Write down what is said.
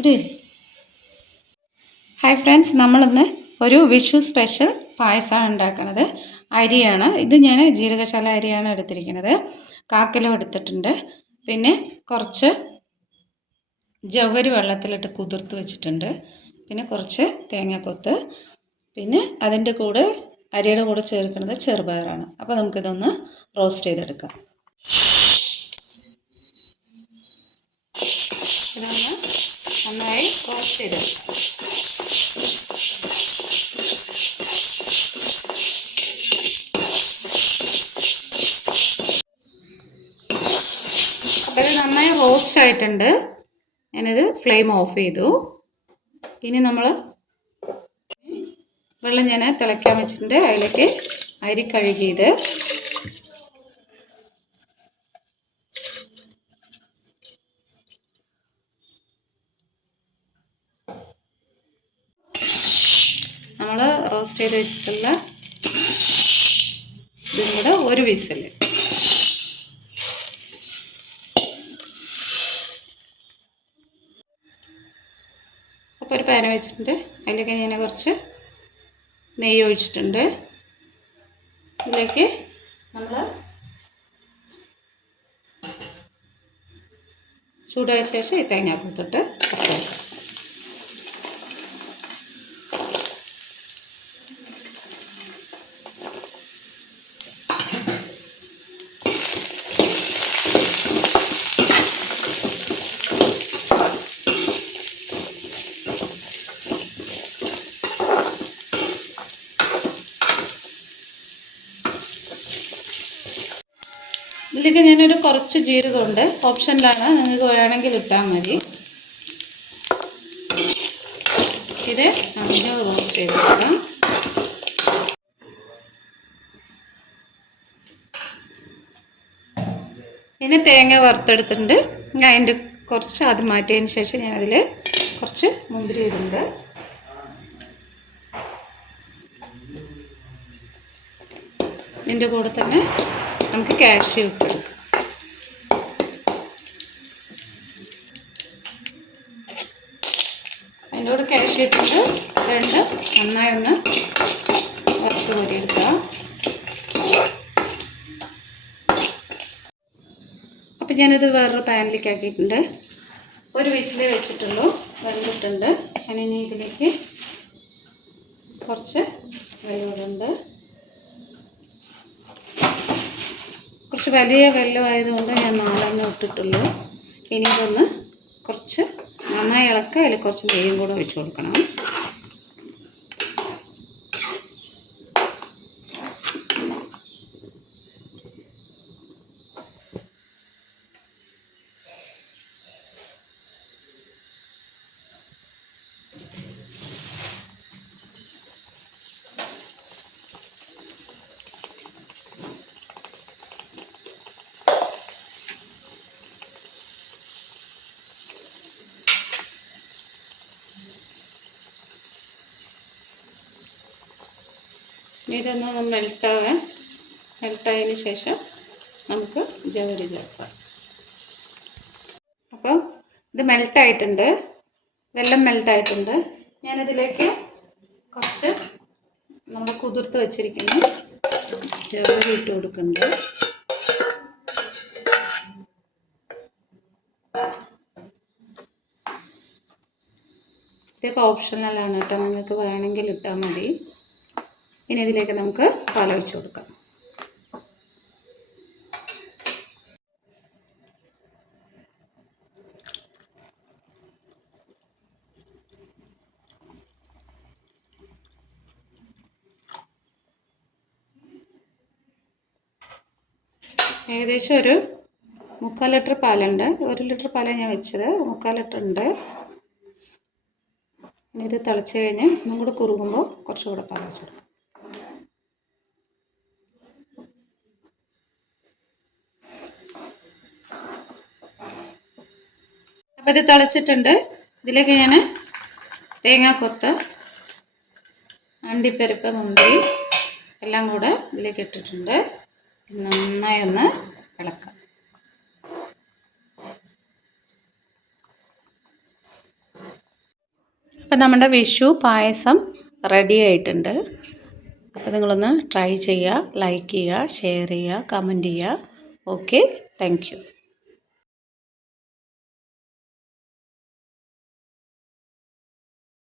ഒരു hi friends, നമ്മളിന്ന് ഒരു വിഷു സ്പെഷ്യൽ പായസമാണ് ഉണ്ടാക്കുന്നത്. അരിയാണ് ഇത്, ഞാൻ ജീരകശാല അരിയാണ് എടുത്തിരിക്കുന്നത്. 1/4 കിലോ എടുത്തിട്ടുണ്ട്. പിന്നെ കുറച്ച് ജവ്വരി വെള്ളത്തിലിട്ട് കുതിർത്ത് വെച്ചിട്ടുണ്ട്. പിന്നെ കുറച്ച് തേങ്ങാക്കൊത്ത്, പിന്നെ അതിൻ്റെ കൂടെ അരിയുടെ കൂടെ ചേർക്കുന്നത് ചെറുപയറാണ്. അപ്പോൾ നമുക്കിതൊന്ന് റോസ്റ്റ് ചെയ്തെടുക്കാം. ഇതൊന്ന് നന്നായി റോസ്റ്റ് ചെയ്തെടുക്കാം. അപ്പോൾ ഇത് നന്നായി റോസ്റ്റ് ആയിട്ടുണ്ട്. ഞാനിത് ഫ്ലെയിം ഓഫ് ചെയ്തു. ഇനി നമ്മൾ വെള്ളം ഞാൻ തിളയ്ക്കാൻ വെച്ചിട്ടുണ്ട്. അതിലേക്ക് അരി കഴുകിയത് നമ്മൾ റോസ്റ്റ് ചെയ്ത് വെച്ചിട്ടുള്ള ഇതും കൂടെ ഒരു വിസിൽ. അപ്പോൾ ഒരു പാൻ വെച്ചിട്ടുണ്ട്. അതിലേക്ക് ഞാൻ കുറച്ച് നെയ്യ് ഒഴിച്ചിട്ടുണ്ട്. ഇതിലേക്ക് നമ്മൾ ചൂടായ ശേഷം ഈ തേങ്ങാക്കൊത്തിട്ട് കുറച്ച് ഇതിലേക്ക് ഞാനൊരു കുറച്ച് ജീരകമുണ്ട്, ഓപ്ഷനിലാണ്, നിങ്ങൾക്ക് വേണമെങ്കിൽ ഇട്ടാൽ മതി. ഇത് നന്നായി റോസ്റ്റ് ചെയ്തെടുക്കാം. പിന്നെ തേങ്ങ വറുത്തെടുത്തിട്ടുണ്ട്. അതിൻ്റെ കുറച്ച് അത് മാറ്റിയതിന് ശേഷം ഞാനതിൽ കുറച്ച് മുന്തിരി ഇടുന്നുണ്ട്. ഇതിൻ്റെ കൂടെ തന്നെ നമുക്ക് കാഷ്യൂ ഇട്ടെടുക്കാം. അതിൻ്റെ കൂടെ കാഷ്യൂ ഇട്ടിട്ട് നന്നായി ഒന്ന് വറുത്ത് കോരിയെടുക്കുക. അപ്പം ഞാനിത് വേറൊരു പാനിലേക്ക് ആക്കിയിട്ടുണ്ട്. ഒരു വിസിലേ വെച്ചിട്ടുള്ളൂ, വെന്തിട്ടുണ്ട്. ഞാനിനി ഇതിലേക്ക് കുറച്ച് വെള്ളമുണ്ട്. കുറച്ച് വലിയ വെള്ളം ആയതുകൊണ്ട് ഞാൻ 4 ഇട്ടിട്ടുള്ളൂ. ഇനി ഇതൊന്ന് കുറച്ച് നന്നായി ഇളക്കുക. അതിൽ കുറച്ച് നെയ്യും കൂടെ ഒഴിച്ച് കൊടുക്കണം. ഇതൊന്ന് മെൽട്ടായതിന് ശേഷം നമുക്ക് ജവ്വരി ചേർക്കാം. അപ്പം ഇത് മെൽട്ടായിട്ടുണ്ട്, വെള്ളം മെൽട്ടായിട്ടുണ്ട്. ഞാനിതിലേക്ക് കുറച്ച് നമ്മൾ കുതിർത്ത് വെച്ചിരിക്കുന്ന ജവ്വരി ഇട്ട് കൊടുക്കുന്നുണ്ട്. ഇതൊക്കെ ഓപ്ഷണലാണ് കേട്ടോ, നിങ്ങൾക്ക് വേണമെങ്കിൽ ഇട്ടാൽ മതി. ഇനി ഇതിലേക്ക് നമുക്ക് പാൽ ഒഴിച്ച് കൊടുക്കാം. ഏകദേശം ഒരു 3/4 ലിറ്റർ പാലുണ്ട്. 1 ലിറ്റർ പാലാണ് ഞാൻ വെച്ചത്, 3/4 ലിറ്റർ ഉണ്ട്. ഇനി ഇത് തിളച്ച് കഴിഞ്ഞ് ഒന്നും കൂടെ കുറുകുമ്പോൾ കുറച്ചുകൂടെ പാൽ ഒഴിച്ച് കൊടുക്കാം. അപ്പോൾ ഇത് തിളച്ചിട്ടുണ്ട്. ഇതിലേക്ക് ഞാൻ തേങ്ങാക്കൊത്ത്, അണ്ടിപ്പരിപ്പ്, മുന്തിരി എല്ലാം കൂടെ ഇതിലേക്ക് ഇട്ടിട്ടുണ്ട്. നന്നായി ഒന്ന് ഇളക്കാം. അപ്പം നമ്മുടെ വിഷു പായസം റെഡി ആയിട്ടുണ്ട്. അപ്പോൾ നിങ്ങളൊന്ന് ട്രൈ ചെയ്യുക, ലൈക്ക് ചെയ്യുക, ഷെയർ ചെയ്യുക, കമൻറ്റ് ചെയ്യുക. Okay, thank you.